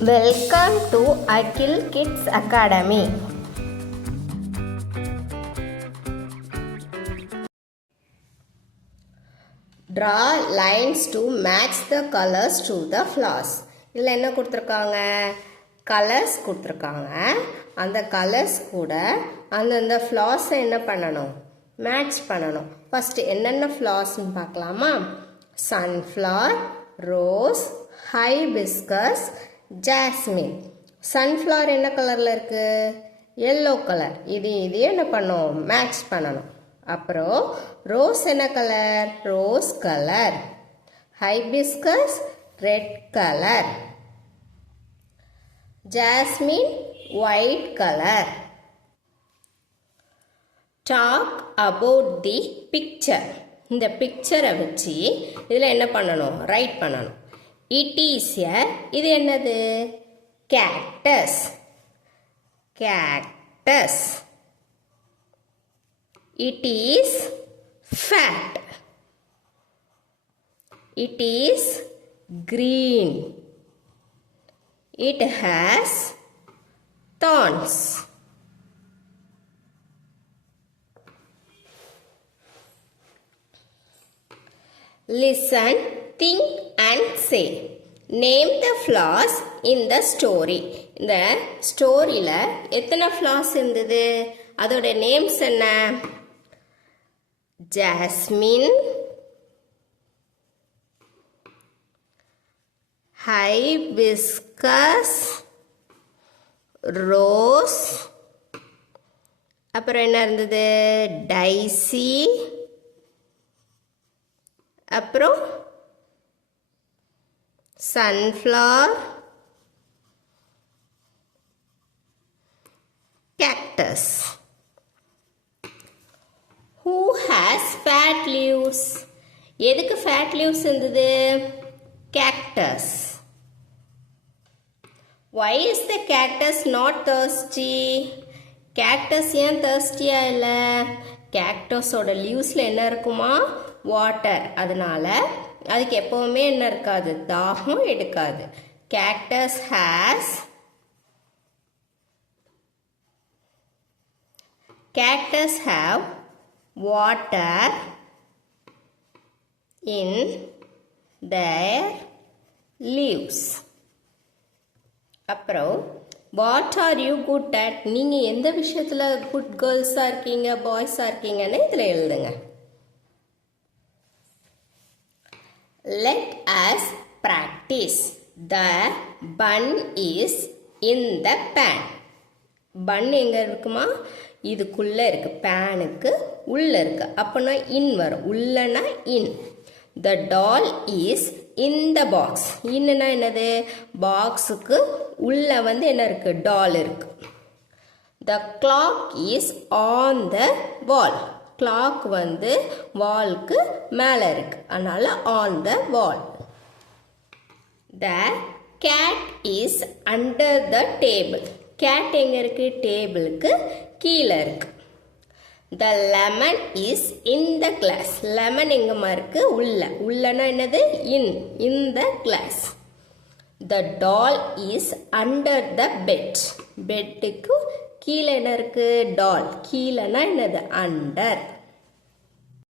Welcome to Akhil Kids Academy. Draw lines to match the colors to the flowers. இதில் என்ன கொடுத்துருக்காங்க? Colours கொடுத்துருக்காங்க. அந்த கலர்ஸ் கூட அந்தந்த ஃப்ளார்ஸை என்ன பண்ணணும்? மேட்ச் பண்ணணும். ஃபஸ்ட்டு என்னென்ன ஃப்ளார்ஸ்ன்னு பார்க்கலாமா? Sunflower, rose, hibiscus, jasmine. Sunflower என்ன கலரில் இருக்குது? Yellow colour. இது என்ன பண்ணும்? மேட்ச் பண்ணணும். அப்புறம் ரோஸ் என்ன colour? Rose colour. Hibiscus red colour. Jasmine white colour. Talk about the picture. இந்த பிக்சரை வச்சு இதில் என்ன பண்ணணும்? ரைட் பண்ணணும். இட் இஸ் எ, இது என்னது? Cactus. Cactus. It is fat. It is green. It has thorns. Listen, think and say. Name the flowers in the story. இந்த ஸ்டோரியில் எத்தனை ஃப்ளார்ஸ் இருந்தது? அதோட நேம்ஸ் என்ன? ஜாஸ்மின், ஹைபிஸ்கஸ், ரோஸ், அப்புறம் என்ன இருந்தது? டைசி, அப்புறம் sunflower, cactus. Who has fat leaves? எதுக்கு fat leaves இருந்தது? Cactus. Why is the cactus not thirsty? Cactus ஏன் thirsty-யா இல்லை? Cactus-ஓட leaves-ல என்ன இருக்குமா? Water. அதனால அதுக்கு எப்பவுமே என்ன இருக்காது? தாகம் எடுக்காது. Cactus have water in their leaves. அப்புறம் what are you good at? நீங்கள் எந்த விஷயத்தில் குட் கேர்ள்ஸாக இருக்கீங்க, பாய்ஸாக இருக்கீங்கன்னு இதில் எழுதுங்க. Let us practice. The bun is in the pan. பன் எங்கே இருக்குமா? இதுக்குள்ளே இருக்குது. பேனுக்கு உள்ளே இருக்குது. அப்போனா இன் வரும். உள்ளனா இன். த doll is in the box. இன்னுனா என்னது? பாக்ஸுக்கு உள்ளே வந்து என்ன இருக்குது? டால் இருக்குது. The clock is on the wall. Clock வந்து வால்க்கு மேலே இருக்குது. அதனால் on the wall. The cat is under the table. Cat எங்கே இருக்குது? டேபிளுக்கு கீழே இருக்குது. The lemon is in the glass. Lemon எங்கேம்மா இருக்குது? உள்ளனா என்னது? In the glass. The doll is under the bed. பெட்டுக்கு கீழே என்ன இருக்குது? டால். கீழேனா என்னது? அண்டர்.